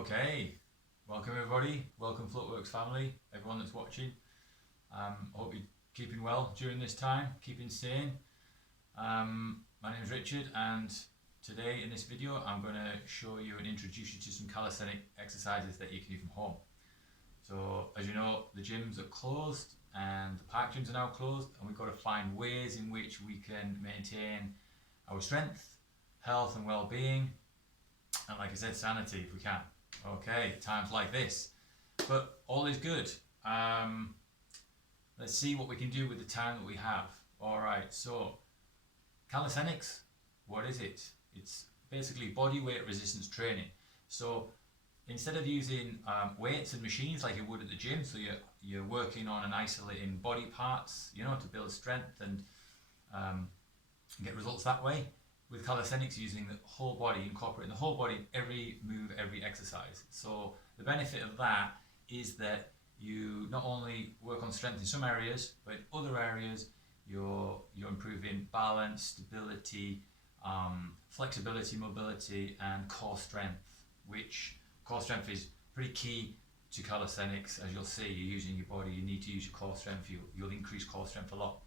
Okay, welcome everybody, welcome Floatworks family, everyone that's watching. I hope you're keeping well during this time, keeping sane. My name is Richard, and today in this video I'm going to show you and introduce you to some calisthenic exercises that you can do from home. So as you know, the gyms are closed and the park gyms are now closed, and we've got to find ways in which we can maintain our strength, health and well-being, and like I said, sanity if we can. Okay, times like this, but all is good. Let's see what we can do with the time that we have. Alright, so calisthenics, what is it? It's basically body weight resistance training. So instead of using weights and machines like you would at the gym, so you're working on and isolating body parts, you know, to build strength and get results that way. With calisthenics, using the whole body, incorporating the whole body in every move, every exercise. So the benefit of that is that you not only work on strength in some areas, but in other areas you're improving balance, stability, flexibility, mobility, and core strength, which core strength is pretty key to calisthenics. As you'll see, you're using your body, you need to use your core strength, you'll increase core strength a lot.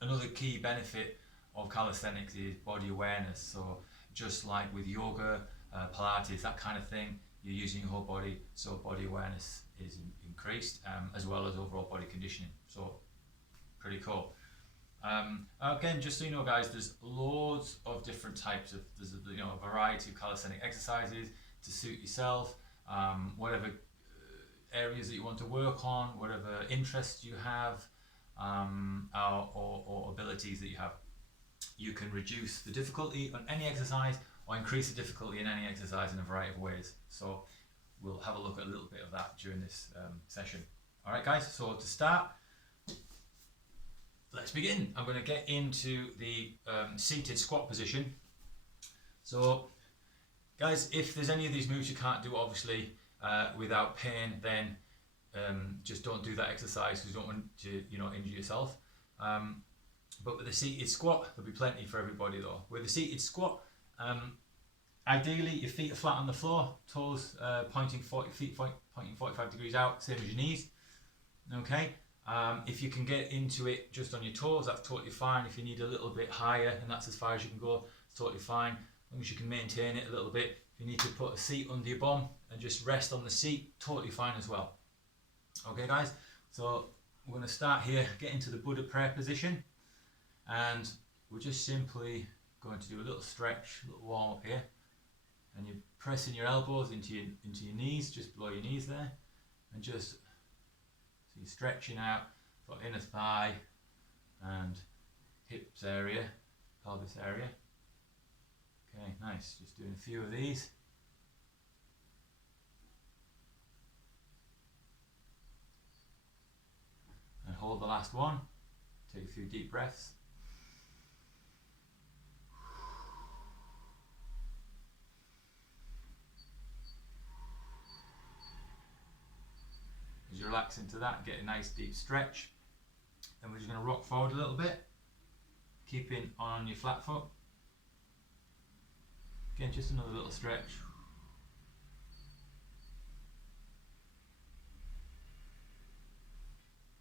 Another key benefit of calisthenics is body awareness. So just like with yoga, Pilates, that kind of thing, you're using your whole body, so body awareness is increased, as well as overall body conditioning. So pretty cool. Again, just so you know guys, there's loads of different types of, there's a variety of calisthenic exercises to suit yourself, whatever areas that you want to work on, whatever interests you have, or abilities that you have. You can reduce the difficulty on any exercise or increase the difficulty in any exercise in a variety of ways. So we'll have a look at a little bit of that during this session. Alright guys, so to start, let's begin. I'm going to get into the seated squat position. So guys, if there's any of these moves you can't do obviously without pain, then just don't do that exercise because you don't want to injure yourself. But with the seated squat, there'll be plenty for everybody though. With the seated squat, ideally your feet are flat on the floor, toes pointing 45 degrees out, same as your knees. Okay. If you can get into it just on your toes, that's totally fine. If you need a little bit higher, and that's as far as you can go, it's totally fine. As long as you can maintain it a little bit. If you need to put a seat under your bum and just rest on the seat, totally fine as well. Okay guys, so we're going to start here, get into the Buddha prayer position. And we're just simply going to do a little stretch, a little warm up here, and you're pressing your elbows into your knees, just below your knees there, and just so you're stretching out for inner thigh and hips area, pelvis area. Okay, nice. Just doing a few of these. And hold the last one. Take a few deep breaths. As you relax into that, get a nice deep stretch. Then we're just going to rock forward a little bit, keeping on your flat foot. Again, just another little stretch.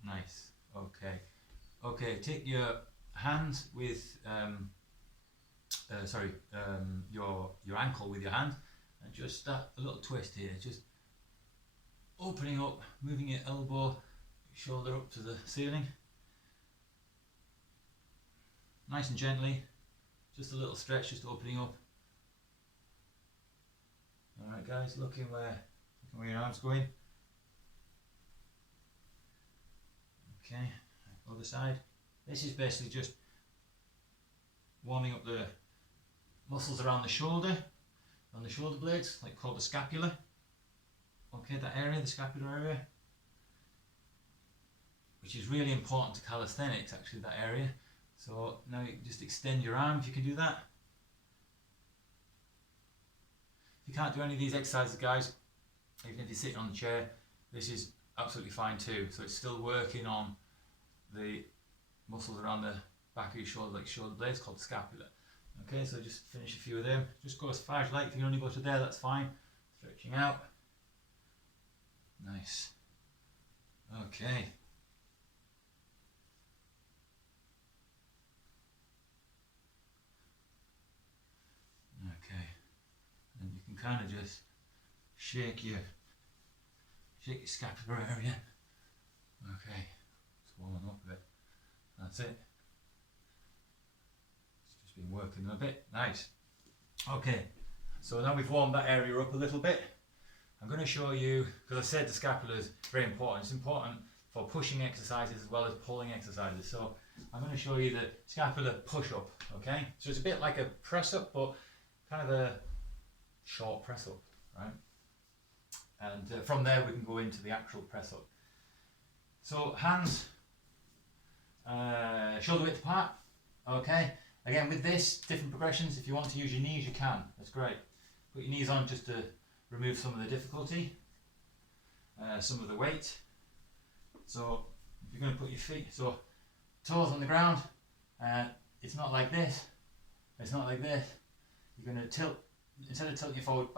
Nice. Okay. Okay, take your hands with your ankle with your hand, and just start a little twist here. Just opening up, moving your elbow, shoulder up to the ceiling. Nice and gently, just a little stretch, just opening up. Alright guys, looking where your arm's going. Okay, other side. This is basically just warming up the muscles around the shoulder, on the shoulder blades, like called the scapula. Okay, that area, the scapular area, which is really important to calisthenics, actually, that area. So now you just extend your arm if you can do that. If you can't do any of these exercises, guys, even if you're sitting on the chair, this is absolutely fine too. So it's still working on the muscles around the back of your shoulder, like shoulder blades, called the scapula. Okay, so just finish a few of them. Just go as far as you like. If you can only go to there, that's fine. Stretching out. Nice. Okay. Okay. And you can kind of just shake your scapular area. Okay. Just warming up a bit. That's it. It's just been working a bit. Nice. Okay. So now we've warmed that area up a little bit. I'm going to show you, because I said the scapula is very important. It's important for pushing exercises as well as pulling exercises. So I'm going to show you the scapular push-up, okay? So it's a bit like a press-up, but kind of a short press-up, right? And from there we can go into the actual press-up. So hands shoulder width apart, okay? Again, with this, different progressions. If you want to use your knees, you can. That's great. Put your knees on just to remove some of the difficulty, some of the weight. So if you're going to put your feet, so toes on the ground, it's not like this, it's not like this. You're going to tilt, instead of tilting your forward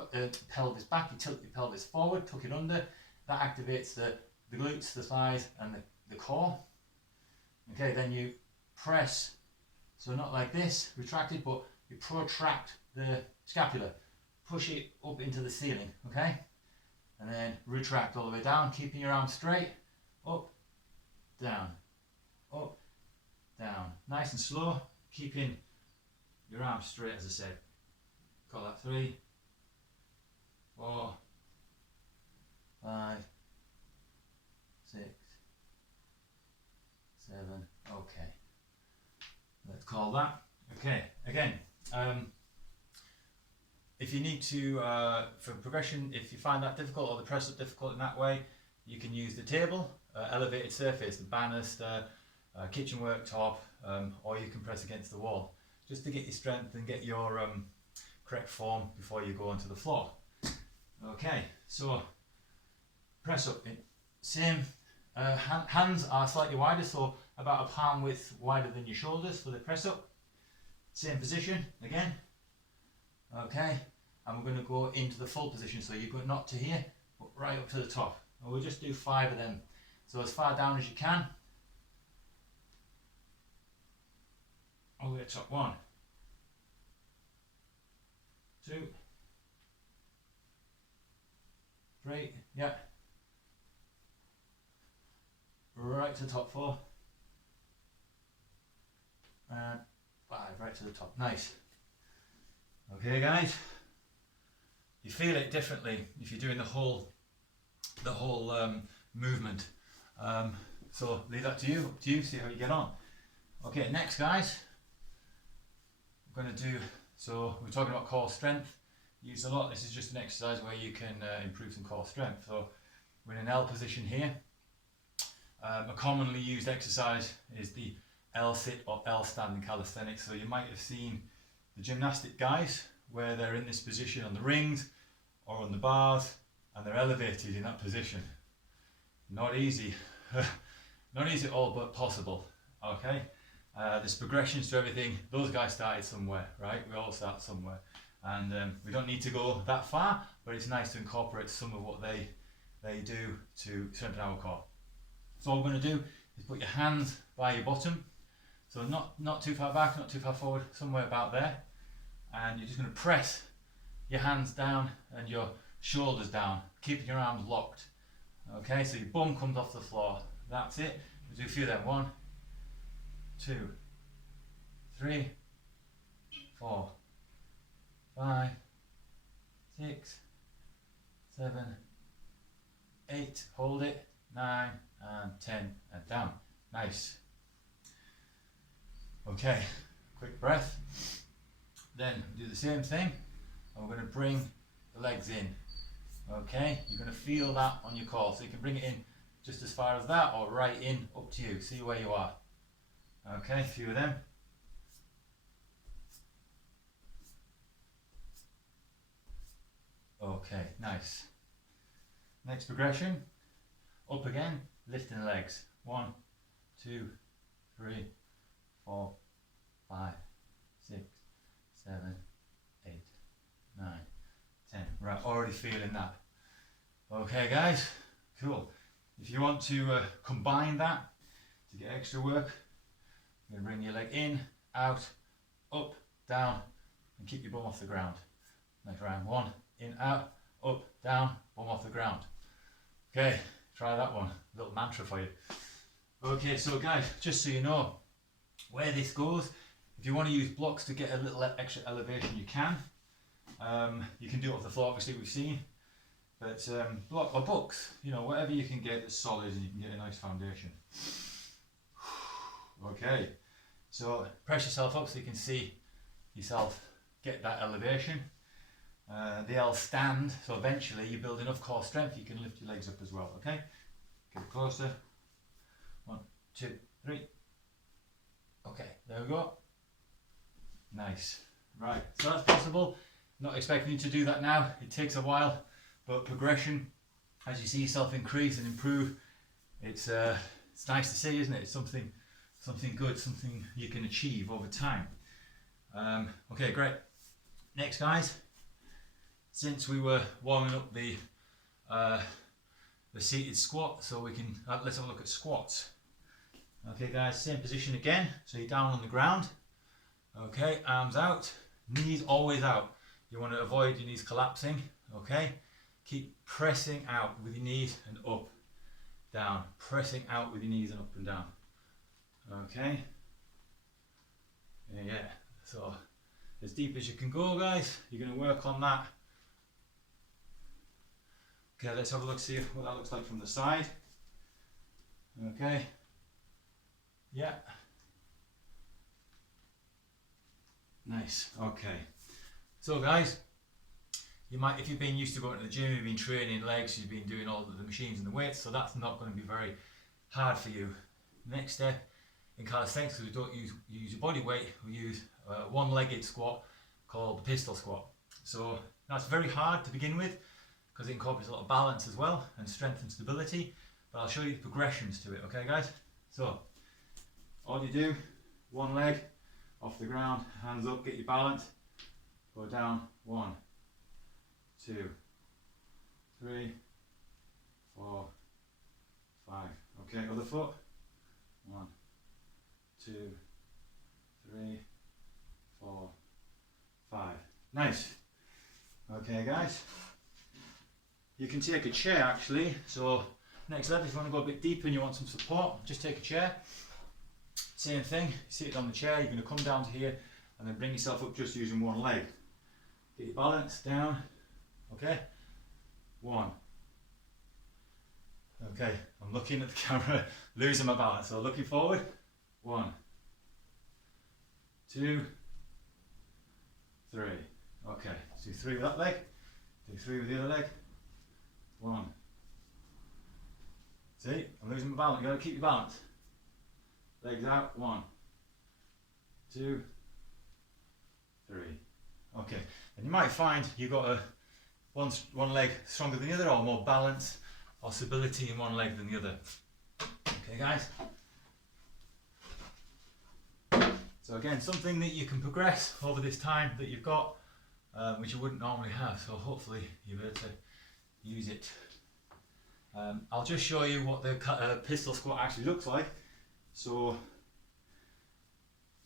pelvis back, you tilt your pelvis forward, tuck it under. That activates the glutes, the thighs and the core. Okay, then you press, so not like this, retracted, but you protract the scapula. Push it up into the ceiling, okay? And then retract all the way down, keeping your arms straight. Up, down, up, down. Nice and slow, keeping your arms straight, as I said. Call that 3, 4, 5, 6, 7. Okay. Let's call that. Okay, again. If you need to, for progression, if you find that difficult or the press up difficult in that way, you can use the table, elevated surface, the banister, kitchen worktop, or you can press against the wall, just to get your strength and get your correct form before you go onto the floor. Okay, so press up, same, hands are slightly wider, so about a palm width wider than your shoulders for the press up. Same position again. Okay, and we're going to go into the full position, so you go not to here, but right up to the top. And we'll just do 5 of them. So as far down as you can. All the way to top. 1, 2, 3, yeah. Right to the top. 4. And 5, right to the top. Nice. Okay guys, you feel it differently if you're doing the whole movement. So leave that to you, up to you, see how you get on. Okay, next guys, we're going to do, so we're talking about core strength, used a lot. This is just an exercise where you can improve some core strength. So we're in an L position here. A commonly used exercise is the L sit or L stand in calisthenics. So you might have seen the gymnastic guys where they're in this position on the rings or on the bars and they're elevated in that position. Not easy, not easy at all, but possible. Okay, there's progressions to everything. Those guys started somewhere, right? We all start somewhere, and we don't need to go that far, but it's nice to incorporate some of what they do to strengthen our core. So what we're going to do is put your hands by your bottom, so not too far back, not too far forward, somewhere about there. And you're just going to press your hands down and your shoulders down, keeping your arms locked. Okay, so your bum comes off the floor. That's it. We'll do a few then. 1, 2, 3, 4, 5, 6, 7, 8. Hold it. 9 and 10 and down. Nice. Okay, quick breath. Then do the same thing, and we're going to bring the legs in. Okay, you're going to feel that on your core, so you can bring it in just as far as that or right in, up to you, see where you are. Okay, a few of them. Okay, nice. Next progression, up again, lifting the legs. 1, 2, 3, 4, 5, 6, 7, 8, 9, 10. Right, already feeling that. Okay guys, cool. If you want to combine that to get extra work, you're going to bring your leg in, out, up, down, and keep your bum off the ground. Next round, 1, in, out, up, down, bum off the ground. Okay, try that one, a little mantra for you. Okay, so guys, just so you know where this goes, if you want to use blocks to get a little extra elevation, you can. You can do it off the floor, obviously we've seen, but block or books, you know, whatever you can get that's solid and you can get a nice foundation. Okay, so press yourself up so you can see yourself get that elevation. The L stand, so eventually you build enough core strength you can lift your legs up as well. Okay, get it closer. 1, 2, 3. Okay, there we go. Nice. Right, so that's possible. Not expecting you to do that now, it takes a while, but progression, as you see yourself increase and improve, it's nice to see, isn't it? It's something good, something you can achieve over time. Okay, great. Next guys, since we were warming up the seated squat, so we can, let's have a look at squats. Okay guys, same position again, so you're down on the ground. Okay, arms out, knees always out. You want to avoid your knees collapsing, okay? Keep pressing out with your knees and up, down. Pressing out with your knees and up and down. Okay? Yeah, so as deep as you can go, guys. You're going to work on that. Okay, let's have a look, see what that looks like from the side. Okay. Yeah. Nice, okay. So guys, you might, if you've been used to going to the gym, you've been training legs, you've been doing all the machines and the weights, so that's not going to be very hard for you. Next step in calisthenics, because we don't use your body weight, we use a one-legged squat called the pistol squat. So that's very hard to begin with because it incorporates a lot of balance as well and strength and stability, but I'll show you the progressions to it, okay guys? So all you do, one leg off the ground, hands up, get your balance. Go down, 1, 2, 3, 4, 5. Okay, other foot. 1, 2, 3, 4, 5. Nice. Okay, guys. You can take a chair actually. So next level, if you want to go a bit deeper and you want some support, just take a chair. Same thing. Sit on the chair. You're going to come down to here and then bring yourself up just using one leg. Get your balance down, okay, 1. Okay, I'm looking at the camera, losing my balance, so looking forward, 1, 2, 3, okay, do 3 with that leg, do 3 with the other leg, 1, see, I'm losing my balance, you've got to keep your balance, legs out, 1, 2, 3, okay. And you might find you've got one leg stronger than the other, or more balance or stability in one leg than the other. Okay guys? So again, something that you can progress over this time that you've got, which you wouldn't normally have, so hopefully you'll be able to use it. I'll just show you what the pistol squat actually looks like. So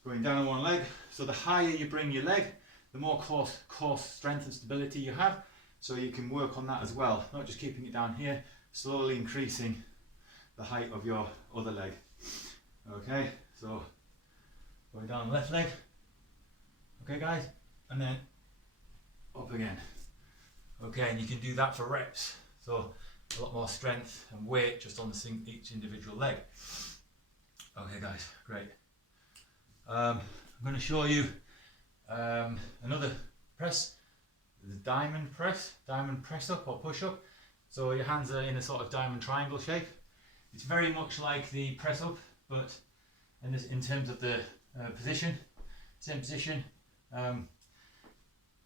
going down on one leg, so the higher you bring your leg, the more core strength and stability you have, so you can work on that as well, not just keeping it down here, slowly increasing the height of your other leg. Okay, so going down the left leg, okay guys, and then up again. Okay, and you can do that for reps, so a lot more strength and weight just on each individual leg. Okay guys, great. I'm going to show you another press, the diamond press up or push up. So your hands are in a sort of diamond triangle shape. It's very much like the press up, but in terms of the position, same position. You're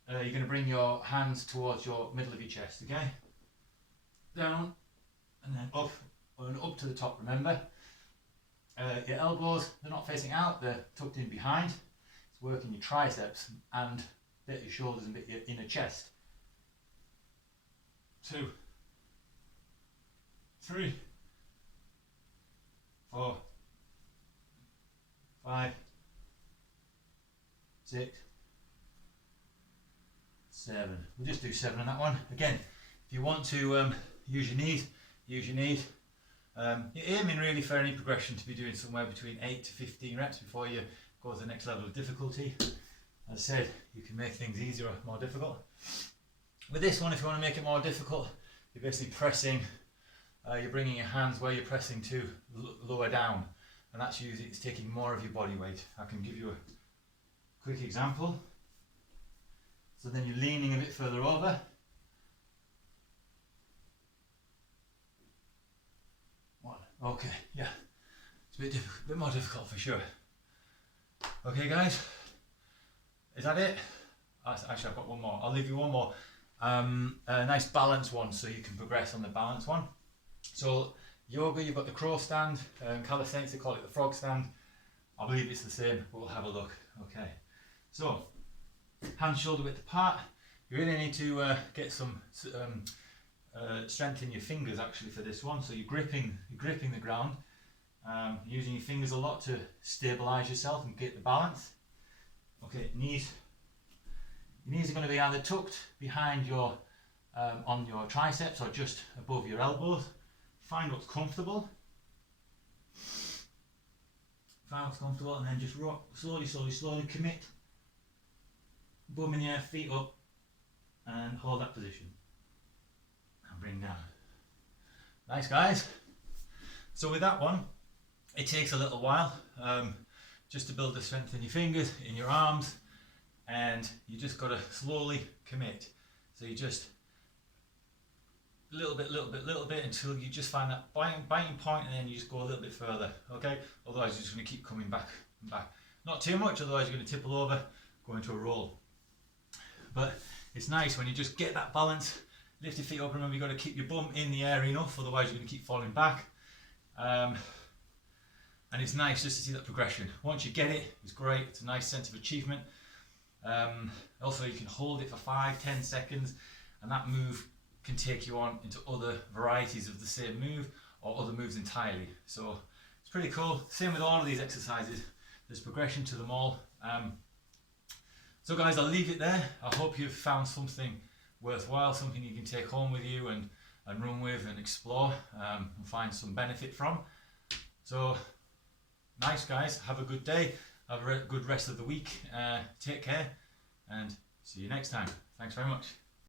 going to bring your hands towards your middle of your chest, okay? Down and then up and up to the top, remember. Your elbows, they're not facing out, they're tucked in behind. It's working your triceps and bit your shoulders and bit your inner chest. 2, 3, 4, 5, 6, 7. We'll just do 7 on that one. Again, if you want to use your knees, use your knees. You're aiming really for any progression to be doing somewhere between 8 to 15 reps before you go to the next level of difficulty. As I said, you can make things easier or more difficult. With this one, if you want to make it more difficult, you're basically pressing, you're bringing your hands where you're pressing to lower down, and that's usually, it's taking more of your body weight. I can give you a quick example. So then you're leaning a bit further over. One. Okay, yeah, it's a bit more difficult for sure. Okay guys, is that it? Actually, I've got one more. I'll leave you one more. A nice balance one, so you can progress on the balance one. So yoga, you've got the crow stand. Calisthenics, they call it the frog stand. I believe it's the same, but we'll have a look. Okay, so hands shoulder width apart. You really need to get some strength in your fingers actually for this one. So you're gripping the ground, using your fingers a lot to stabilize yourself and get the balance. Okay, knees. Your knees are going to be either tucked behind your on your triceps or just above your elbows. Find what's comfortable. Find what's comfortable, and then just rock slowly, slowly, slowly. Commit. Bum in the air, feet up, and hold that position. And bring down. Nice, guys. So with that one, it takes a little while just to build the strength in your fingers, in your arms, and you just got to slowly commit. So you just little bit until you just find that biting point, and then you just go a little bit further. Okay, otherwise you're just going to keep coming back and back. Not too much, otherwise you're going to tipple over, go into a roll. But it's nice when you just get that balance, lift your feet up. Remember, you've got to keep your bum in the air enough, otherwise you're going to keep falling back. And it's nice just to see that progression. Once you get it, it's great. It's a nice sense of achievement. Also, you can hold it for 5-10 seconds, and that move can take you on into other varieties of the same move or other moves entirely. So it's pretty cool. Same with all of these exercises. There's progression to them all. So guys, I'll leave it there. I hope you've found something worthwhile, something you can take home with you and run with and explore and find some benefit from. So nice, guys. Have a good day. Have a good rest of the week. Take care and see you next time. Thanks very much.